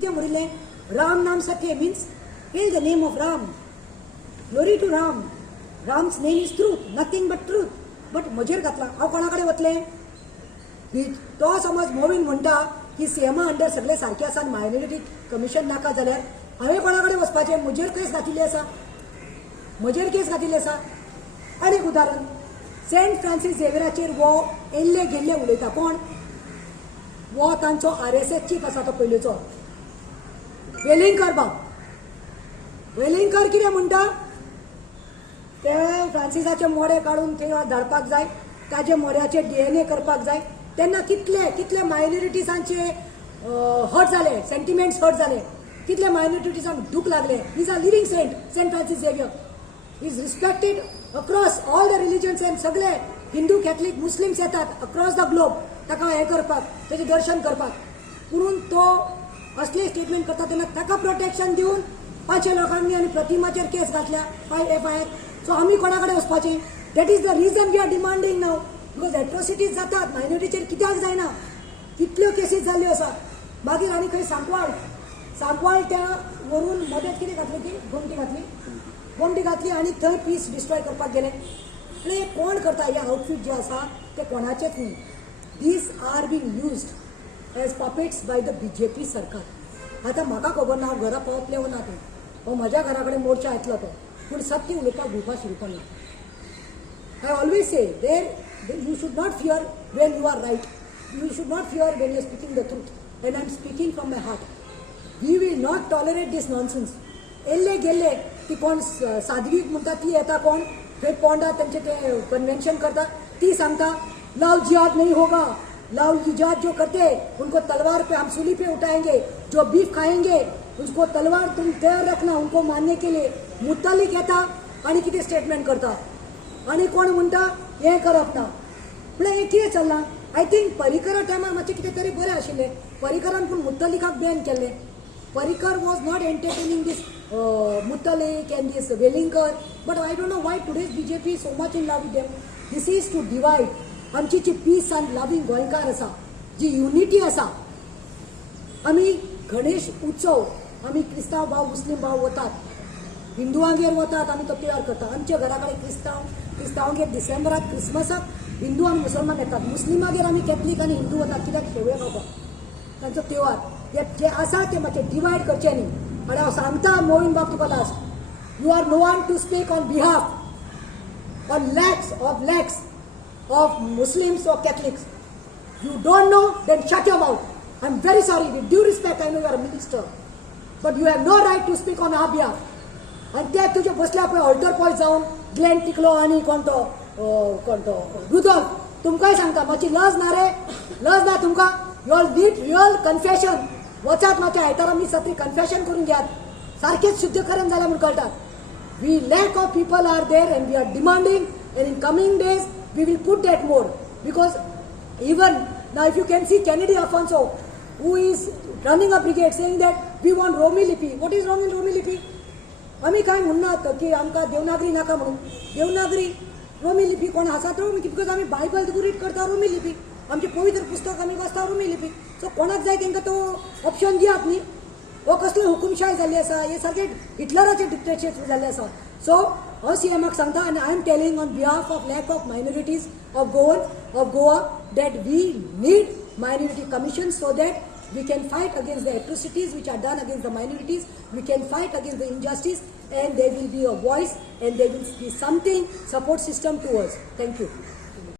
कितें म्हणिल्लें राम नाम सखे means hail the name of Ram, glory to Ram. Ram's name is truth, nothing but truth. But म्हजेर घातला. हांव कोणा कडेन वतलें? तो समज मोवीन म्हणटा की सीएमा अंडर सगळे सारखे आसा आनी मायनॉरिटी कमिशन नाका जाल्यार हांवें कोणा कडेन वचपाचें? म्हजेर केस घातिल्ली आसा, म्हजेर केस घातिल्ली आसा. आनी एक उदाहरण, सेंट फ्रांसीस झेवियराचेर वो येल्ले गेल्ले उलयता. कोण? वो तांचो RSS चीफ आसा तो पयलींचो वेलिंगकर बाब. वेलिंगकर कितें म्हणटा? ते फ्रांसिसाचे मोडे काडून थंय धाडपाक जाय, ताजे मोड्याचे DNA करपाक जाय. तेन्ना कितले कितले मायनॉरिटीजांचे हर्ट जाले, सेंटिमेंट्स हर्ट जाले, कितले मायनॉरिटीजांक दूख लागले. Is a living saint Francis Xavier. Is respected across all the religions and सगळे हिंदू कॅथलीक मुस्लिम्स येतात अक्रॉस द ग्लोब ताका हें करपाक, तेजें दर्शन करपाक. म्हणून तो असले स्टेटमेंट करता तेन्ना ताका प्रोटेक्शन दिवन 500 लोकांनी आनी प्रतिमाचेर केस घातल्या, FIR. सो आमी कोणा कडेन वचपाचें? That is the reason we are demanding now. Because atrocities जातात मायनॉरिटीचेर कित्याक जायना? कितल्यो केसीस जाल्ल्यो आसा. मागीर आनी खंय सांकवाळ त्या व्हरून मदेंच कितें घातलें ती गोमटी घातली आनी थंय पीस डिस्ट्रॉय करपाक गेले. हे कोण करता? हे आउटफीट जे आसा ते कोणाचेच न्ही. These are being used as puppets by the BJP सरकार. आतां म्हाका खबर ना हांव घरा पावतलें वो ना तें, हो म्हज्या घरा कडेन मोर्चा येतलो तो, पूण सत्य उलोवपाक भिवपा शिकलो ना. I always say you should not fear when you are right. You should not fear when you are speaking the truth. And I am speaking from my heart. We will not tolerate this nonsense. एल्ले गेल्ले ती कोण सादवीक म्हणटा ती येता, कोण थंय पोंडा तेंचे ते कन्वेंशन करता, ती सांगता लव जिहाद नहीं होगा, लव जिहाद जो करते उनको तलवार पे हम सूली पे उठाएंगे, जो बीफ खाएंगे उसको तलवार तुम तैयार रखना उनको मारने के लिए. मुत्तलिक येता आनी कितें स्टेटमेंट करता आनी कोण म्हणटा हें करप ना. म्हळ्यार हें कितें चल्लां? आय थिंक पर्रीकरा टायमार मातशें कितें तरी बरें आशिल्लें. पर्रीकरान पूण मुत्तलिकाक बॅन केल्लें. Parrikar was not entertaining these Muthalik and these Velingkar. But I don't know why today's BJP so much in love with them. This is too divided. आमची जी पीस अँड लविंग गोंयकार आसा, जी युनिटी आसा. आमी गणेश उत्सव आमी क्रिस्तांव भाव मुस्लीम भाव वतात, हिंदुवांगेर वतात, आमी तो तयार करतात. आमच्या घरा कडेन क्रिस्तांवांगेर डिसेंबराक क्रिसमसाक हिंदू आनी मुसलमान येतात. मुस्लिमागेर आमी कॅथलीक आनी हिंदू वतात. कित्याक? शेवया खावपाक तांचो त्योहार. जे आसा ते मातशें डिवायड करचें न्ही. आनी हांव सांगता मोहीन बाब तुका last, you are no one to speak on behalf on lakhs of Muslims or Catholics. You don't know, then shut your mouth. I'm very sorry. With due respect, I know you are a minister, but you have no right to speak on our behalf. And ते तुझे बसल्या पळय alter पॉय जावन Glenn टिकलो आनी कोण तो रुदॉल्फ तुमकांय सांगता मातशी लज ना रे, लज ना तुमकां. You all need real confession. वचात मातशें आयतारा मी सत्री कन्फेशन करून घेयात. सारखेंच शुद्धीकरण जालें म्हूण कळटा. We lack of people are there and we are demanding, and in coming days we will put that more, because even now if you can see Kennedy Afonso, who is running a brigade saying that we want Romi Lipi. What is wrong in Romi Lipi? आमी काय म्हणनात की आमकां देवनागरी नाका म्हणून. Devanagari Romney लिपी कोण आसा तो रोमी, बिकॉज आमी बायबल रीड करता रोमी लिपी, आमचे पवित्र पुस्तक आमी वाचता रोमी लिपी. सो कोणाक जाय तांकां तो ऑप्शन दियात न्ही. हो कसली हुकुमशाही जाल्ली आसा, हे सारखे हिटलराचे डिक्टेटरशिप जाल्लें आसा. सो हांव CMाक सांगता, आनी I am telling on behalf of lack of minorities of Goa that we need minority commission so that we can fight against the atrocities which are done against the minorities. We can fight against the injustice, and there will be a voice and there will be something support system to us. Thank you.